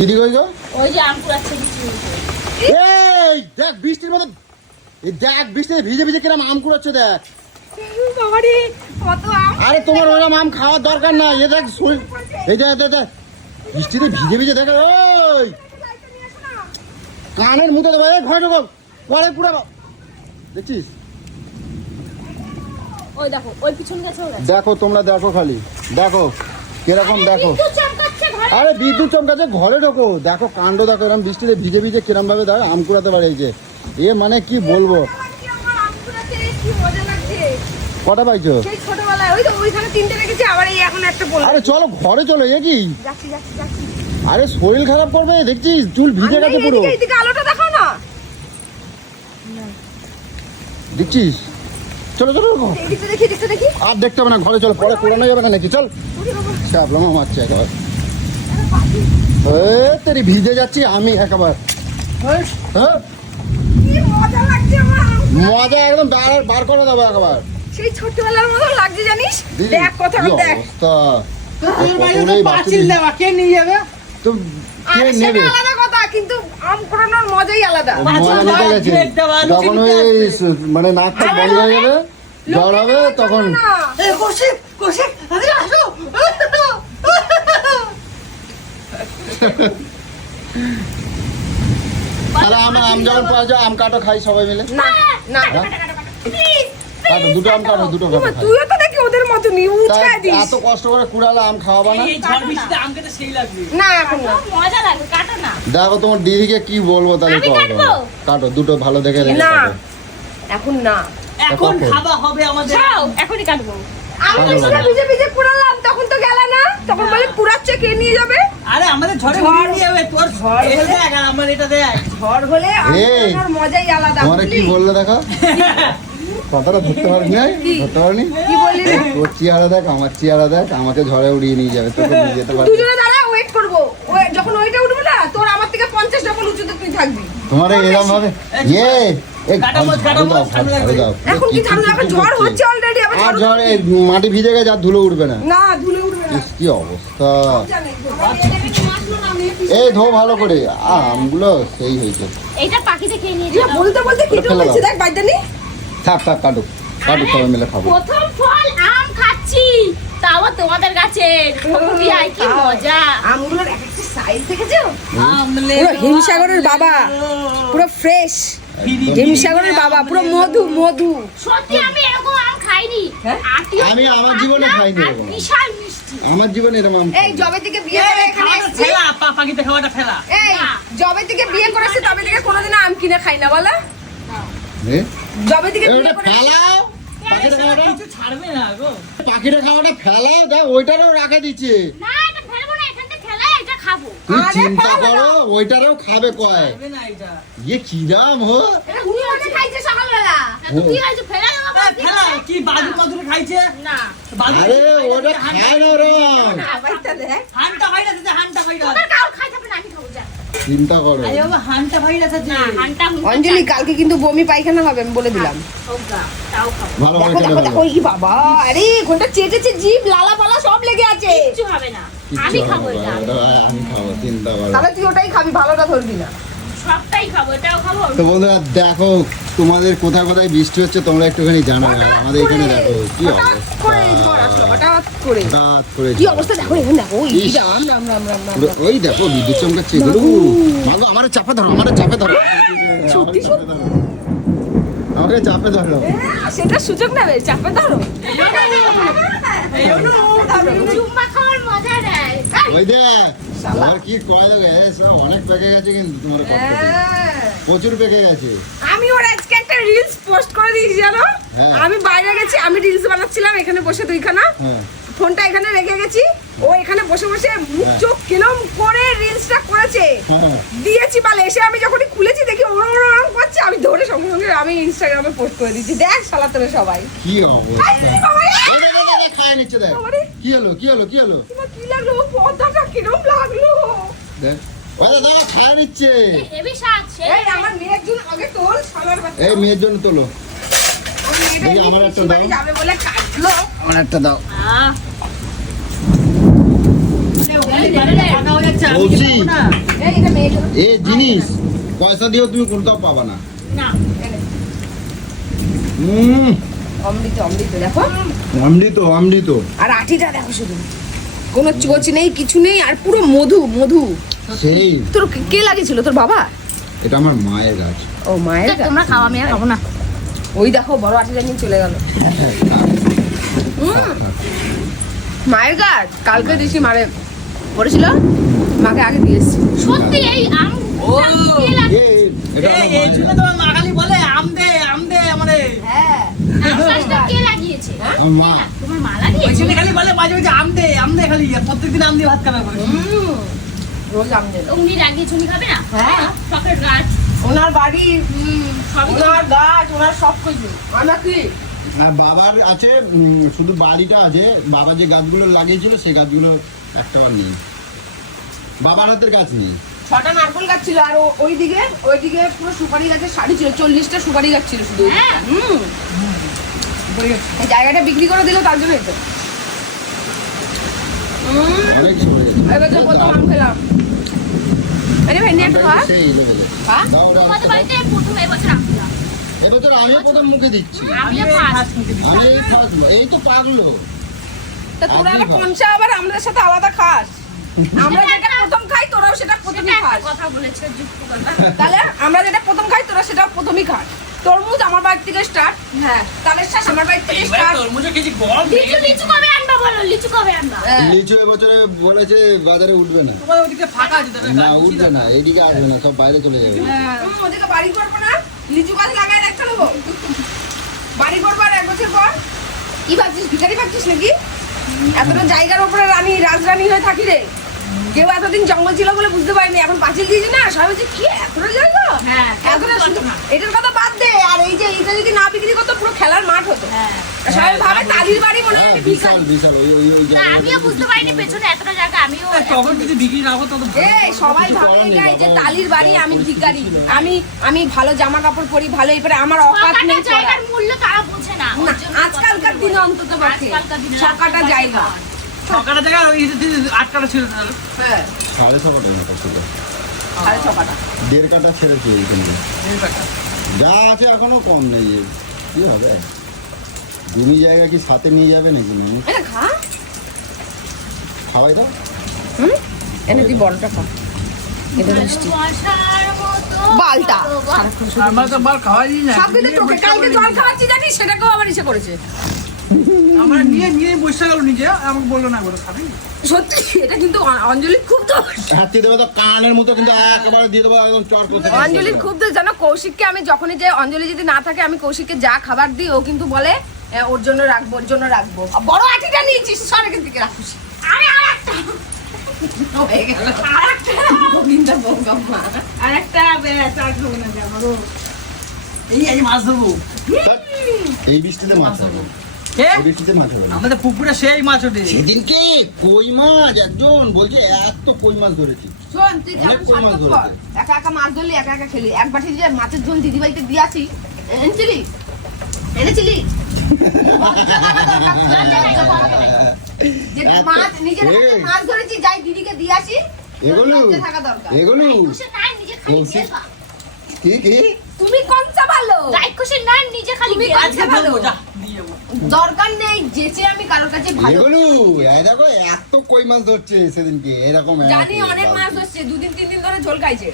দিদি কই গো? ওই যে আম কুড়াচ্ছে এই দেখ বৃষ্টির মতো এই দেখ বৃষ্টিতে ভিজে ভিজে কিরম আম কুড়াচ্ছে দেখ। বাবারে কত আম আরে তোমার ওরম আম খাওয়ার দরকার নাই। এ দেখ এই দেখ দেখ দেখ। বৃষ্টিতে ভিজে ভিজে দেখে ওই। কানের মুখে দেবো এই ঘরে ঢোকো। পরে পুরো দেখছিস? ওই দেখো ওই পিছন গাছে দেখো তোমরা দেখো খালি। দেখো। কীরকম দেখো? আরে বিদ্যুৎ চমকাচ্ছে ঘরে ঢোকো। দেখো কাণ্ড দেখো এরকম বৃষ্টিতে ভিজে ভিজে কিরম ভাবে দেখ আম কুড়াতে পারে এই যে এ মানে কি বলব। কটা পাইছো? আরে চলো ঘরে চলো এ কি? আরে শরীর খারাপ করবে দেখছিস? চুল ভিজে গেছে পুরো। আলোটা না। দেখছিস? চলো চলো। আর দেখতে হবে না ঘরে চলো পরে কোরানো যাবে না নাকি? চল। চাপলাম মারছে একবার। তেরি ভিজে যাচ্ছি আমি একবার। হ্যাঁ। মজা আম। মজা একদম বার বার করে দেবো একবার। সেই ছোটবেলার মতো লাগছে জানিস? দেখ কথা দেখ। অবস্থা? তোর বাড়িতে তো পাঁচিল দেওয়া কে নিয়ে যাবে? তো কে নেবে? কিন্তু আম কুড়ানোর মজাই আলাদা। যখন ওই মানে নাক টাক বন্ধ হয়ে যাবে জ্বর হবে তখন কৌশিক কৌশিক আরে আসো। তাহলে আমরা আম যখন পাওয়া যায় আম কাটো খাই সবাই মিলে। না না। কাটো দুটো আম কাটো দুটো কাটো তুইও তো ওদের মতো নি তা উঠে দিস। এত কষ্ট করে কুড়ালে আম খাওয়াবা না? এই ঝড় বৃষ্টিতে আম খেতে সেই লাগবে। না এখন না। মজা লাগবে কাটো না। দেখো তোমার দিদিকে কি বলব তাহলে আমি কাটবো? কাটো দুটো ভালো দেখে রেখে না এখন না। এখন খাওয়া হবে আমাদের। যাও এখনই কাটবো। আমি তো ভালো। ভিজে ভিজে কুড়ালাম তখন তো গেল না। তখন বলে কুড়াচ্ছে কে নিয়ে যাবে। আরে আমাদের ঝড়ে ঝড়- নিয়ে যাবে। তোর ঝড় হলে- দেখ আর আমার এটা দেখ। ঝড় হলে আম এই, কুড়ানোর মজাই আলাদা তোমারে কি? বললে দেখো? কথাটা ধরতে পারিনি? ধরতে পারিনি তোর চেয়ারা দেখ আমার চেয়ারা দেখ আমাকে ঝড়ে উড়িয়ে নিয়ে যাবে তোকে নিয়ে যেতে পারবি। দুজনে দাঁড়া ওয়েট করব। যখন ওইটা উঠবে না তোর আমার থেকে পঞ্চাশ ডবল উঁচুতে তুই থাকবি। তোমার এরকম ভাবে? ইয়ে মাটি ভিজে গেছে আর ধুলো উঠবে না। না ধুলে উঠবে না। ইস, কি অবস্থা। এই ধো ভালো করে। আমগুলো সেই হয়েছে। এইটা পাখিতে খেয়ে নিয়ে যাও বলতে বলতে কেটে দেখ বাইদানি থাক থাক কাটুক। কাটুক সবাই মিলে খাব। প্রথম ফল আম খাচ্ছি তাও তোমাদের কাছে। আই কি মজা। আমগুলোর একটা সাইজ দেখেছ? আমলে পুরো হিমসাগরের বাবা পুরো ফ্রেশ হিমসাগরের বাবা পুরো মধু মধু। সত্যি আমি এরকম আম খাইনি। হ্যাঁ? আমি আমার জীবনে খাইনি এরকম। বিশাল মিষ্টি। আমার জীবনে এরকম আম এই জবে থেকে বিয়ে করে এখানে এসেছি। ফেলা পা- পাখিতে খাওয়াটা ফেলা এই জবে থেকে বিয়ে করেছে তবে থেকে কোনোদিন আম কিনে খাই না বলো। জবে থেকে বিয়ে করে ফেলাও পাখিটা খাওয়াটা কিছু ছাড়বে না গো পাখিটা খাওয়াটা ফেলাও দেখ ওইটারও রাখা দিচ্ছে না এটা ফেলব না এখান থেকে ফেলাই এটা খাব তুই চিন্তা করো ওইটারও খাবে কয় না ইয়ে হো খাইছে কি ফেলা ফেলা কি বাদুর মাদুরে না আরে ওটা খায় না ওরম হানটা ভাইরাস আছে হানটা হবে না যা চিন্তা করো। অঞ্জলি কালকে কিন্তু বমি পায়খানা হবে আমি বলে দিলাম। ভালো করে দেখো দেখো দেখো ই বাবা আরে কোনটা চেটেছে জিভ লালা পালা সব লেগে আছে। কিচ্ছু হবে না। আমি খাব এটা। আমি খাব চিন্তা করো। তাহলে তুই ওটাই খাবি ভালোটা ধরবি না। সবটাই খাব এটাও খাব। তো বন্ধুরা দেখো তোমাদের কোথায় কোথায় বৃষ্টি হচ্ছে তোমরা একটুখানি জানাবে আমাদের এখানে দেখো কি অবস্থা। হঠাৎ করে। হঠাৎ করে। কি অবস্থা? দেখো এখানে দেখো ওই রাম রাম রাম রাম রাম ওই দেখো বিদ্যুৎ চমকাচ্ছে। এগুলো মাগো। আমার চাপে ধরো আমার চাপে ধরো। সত্যি আমাকে চাপে ধরো। আমাকে চাপে ধরো। সেটা সুযোগ নেবে চাপে ধরো। চুম্মা খাওয়ার মজা নেয়। ওই দেখ আবার কি কয় দেখো সব অনেক পেকে গেছে কিন্তু তোমার হ্যাঁ। প্রচুর পেকে গেছে। আমি ওর আজকে একটা রিলস পোস্ট করে দিয়েছি জানো। আমি বাইরে গেছি আমি রিলস বানাচ্ছিলাম এখানে বসে দুইখানা। হ্যাঁ। ফোনটা এখানে রেখে গেছি ও এখানে বসে বসে মুখ হ্যাঁ। চোখ কিরম করে রিলসটা করেছে। হ্যাঁ। দিয়েছি পালে এসে আমি যখনই খুলেছি দেখি ওরম ওরম করছে আমি ধরে সঙ্গে সঙ্গে আমি ইনস্টাগ্রামে পোস্ট করে দিয়েছি। দেখ শালা তোরা সবাই। কি কি হলো কি হলো কি হলো? কি লাগল? পর্দাটা কিরম লাগল? দেখ। খায় নিচ্ছে। এই আমার মেয়ের জন্য আগে তোল। আমার একটা দাও। যাবে বলে কাটলো। আমার একটা দাও। আহ, ওরা ফাঁকা যাচ্ছে, আমি কি বলছি। পাবো না? এই এটা মেয়ে এ জিনিস পয়সা দিয়েও তুমি কোনটাও পাবা না। না অমৃত অমৃত দেখো। অমৃত অমৃত। আর আঠিটা দেখো শুধু। কোনো চোচ নেই কিছু নেই আর পুরো মধু মধু। সেই। তোর কে- কে লাগিয়েছিল? তোর বাবা? এটা আমার মায়ের গাছ। ও মায়ের গাছ। তোমরা খাওয়া আমি আর খাব না। ওই দেখো বড় আঠিটা নিয়ে চলে গেল। মায়ের গাছ কালকে দিছি মারে। পড়েছিল? মাকে আগে দিয়ে এসছি। সত্যি এই আম। হ্যাঁ। রোজ আম দেবে উনি লাগিয়েছে উনি খাবে না? হ্যাঁ। গাছ। ওনার বাড়ি হুম, ওনার গাছ ওনার সব কিছু। আমরা কি বাবার আছে শুধু বাড়িটা আছে। বাবা যে গাছগুলো লাগিয়েছিল সেই গাছগুলো একটাও নেই। বাবার হাতের গাছ নেই। ছটা নারকেল গাছ ছিল আর ওইদিকে ওইদিকে পুরো সুপারি গাছের শাড়ি ছিল চল্লিশটা সুপারি গাছ ছিল শুধু। হ্যাঁ। হুম। জায়গাটা বিক্রি করে দিল তার জন্যই তো। এবার যে প্রথম আম খেলাম। আরে ভাই নিয়ে একটু খা খা দাও, দাও, তোমাদের বাড়িতে প্রথম এবছর আম এবছর আমিও প্রথম মুখে দিচ্ছি। আমি ফার্স্ট ফার্স্ট মুখে দিচ্ছি। আমি এই first, এই তো পাগলো। তা তোরা আবার। আবার আমাদের সাথে আলাদা খাস? আমরা যেটা প্রথম খাই তোরাও সেটা প্রথমই খাস। কথা বলেছে যুক্তি কথা। তাহলে আমরা যেটা প্রথম খাই তোরা সেটা প্রথমই খাস। তরমুজ আমার বাড়ি থেকে স্টার্ট হ্যাঁ। তালের শ্বাস আমার বাড়ি থেকে স্টার্ট গরম লিচু লিচু কবে আনবা? বলো লিচু কবে আনবা? লিচু এবছরে বলেছে বাজারে উঠবে না। তোমার ওদিকে ফাঁকা আছে, না উঠবে না এদিকে আসবে না সব বাইরে চলে যাবে। ওদিকে বাড়ি করব না লিচু গাছ লাগায় রাখতে নেব। বাড়ি করব আর এক বছর পর। কি ভাবছিস? ভিখারি ভাবছিস নাকি? এতটা জায়গার উপরে রানী রাজরানী হয়ে থাকি রে। কেউ এতদিন জঙ্গল ছিল বলে বুঝতে পারিনি এখন পাঁচিল দিয়েছি না সবাই বলছে কি এতটা জায়গা? হ্যাঁ, এতটা। এটার কথা বাদ দে আর এই যে এটা যদি না বিক্রি করতো পুরো খেলার মাঠ হতো। হ্যাঁ। সবাই ভাবে তালির বাড়ি মনে হয় হ্যাঁ আমি বিশাল বিশাল ওই ওই ওই আমিও বুঝতে পারিনি পেছনে এতটা জায়গা আমিও তখন যদি বিক্রি না করতো ভালো। এই সবাই ভাবে এটাই যে তালির বাড়ি আমি ভিখারি। আমি আমি ভালো জামা কাপড় পরি ভালো এবারে আমার অকাত নেই জায়গার মূল্য তারা বোঝে না আজকালকার দিনে অন্তত পক্ষে ছকাটা জায়গা। ছকাটা জায়গা ওই আট ছিল হ্যাঁ। সাড়ে ছ ছিল সাড়ে ছকাটা। দেড় কাটা ছেড়েছে এইখানে। যা আছে এখনও কম নেই। কি হবে? জমি জায়গা কি সাথে নিয়ে যাবে নাকি এটা খা। খাওয়াই দাও। হুম? এনে তুই বড়টা খা। এটা মিষ্টি। বালটা। আমার তো বার খাওয়াই না। সব দিতে তোকে কালকে জল খাওয়াচ্ছি জানিস? সেটাকেও আবার ইসে করেছে। আমরা নিয়ে নিয়ে বসে গেল নিজে। আমাকে বলল না বলো খাবি? সত্যি? এটা কিন্তু অ- অঞ্জলির খুব দেবে তো কানের মতো কিন্তু একেবারে দিয়ে দেবো একদম চট করতে অঞ্জলির খুব দোষ। জানো কৌশিককে আমি যখনই যে অঞ্জলি যদি না থাকে আমি কৌশিককে যা খাবার দিই ও কিন্তু বলে "এ, ওর জন্য রাখব ওর জন্য রাখব। আর বড় আটিটা নিয়েছিস সর এখান থেকে রাখিস। আরে হয়ে গেল। গোবিন্দা বৌগাম্মা আর না জামারও এই এই মাছ ধরবো। এই বৃষ্টিতে মাছ। আমাদের পুকুরে সেই মাছ ওঠে। সেদিনকে কই মাছ একজন বলছে এত কই মাছ ধরেছি। শোন তুই। একা একা মাছ ধরলি একা একা খেলি। এক বাটি যে মাছের ঝোল দিদি বাড়িতে দিয়ে আসি এনেছিলি? এনেছিলি? যে এত- মাছ নিজের হাতে এই, মাছ ধরেছি যাই দিদিকে দিয়ে আসি এগুলো লজ্জা থাকা দরকার। এগুলো। সে নাই নিজে খালি কৌশিক। খেলবা। কি কি? তুমি ভালো। নিজে খালি তুমি। ভালো। দরকার নেই যেচে আমি কারোর কাছে ভালো। এগুলো এই দেখো এত কই মাছ ধরছে সেদিনকে এরকম জানি অনেক মাছ ধরছে দুদিন তিন দিন ধরে ঝোল খাইছে।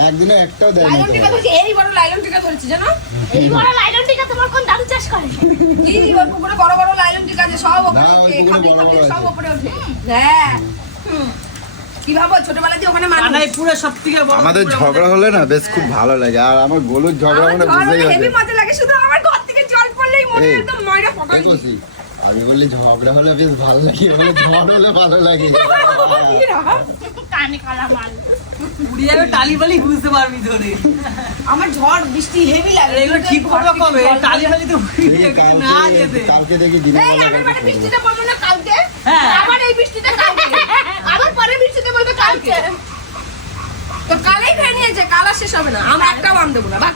একদিনে একটাও দেয়নি লাইলন টিকা তোমার। এই বড় লাইলন টিকা ধরেছে জানো? এই বড় লাইলন টিকা তোমার কোন দাদু চাষ করে? কি ওর পুকুরে বড় বড় লাইলন টিকা আছে সব ওপরে ওই বড় খাপি বড় সব। ওপরে ওঠে হ্যাঁ। কি ভাবো ছোটবেলায় যে ওখানে মানুষ কানাই পুরো সব বড় আমাদের ঝগড়া হলে না বেশ খুব ভালো লাগে আর আমার গোলুর ঝগড়া মানে ঝড় বুঝতেই হেভি মজা লাগে শুধু আমার ঘর থেকে জল পড়লেই মনে একদম ময়রা পকাল আমি বললি ঝগড়া হলে বেশ ভালো লাগে ঝড় হলে ভালো লাগে। কানে কালা মাল। উড়ে যাবে টালি বালি বুঝতে পারবি ধরে আমার ঝড় বৃষ্টি হেভি লাগে। এগুলো ঠিক করব কবে? টালি বালি তো না যেতে। কালকে দেখি দিনে এই আমার বৃষ্টিতে পড়বে না কালকে? হ্যাঁ। আবার এই বৃষ্টিতে কালকে? আবার পরে বৃষ্টিতে বলবে কালকে? তো কালেই খেয়ে নিয়েছে কাল আর শেষ হবে না। আমরা একটাও আম দেবো না বাক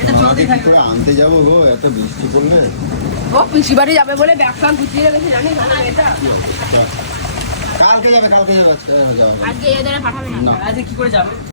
এটা চলতেই থাকবে আনতে যাব গো? এত বৃষ্টি পড়লে। ও পিসি বাড়ি যাবে বলে ব্যাগ ফ্যাগ গুছিয়ে রেখেছে জানিস? এটা কালকে যাবে কালকে যাবে আজকে এদের পাঠাবে না। আজকে কি করে যাবে?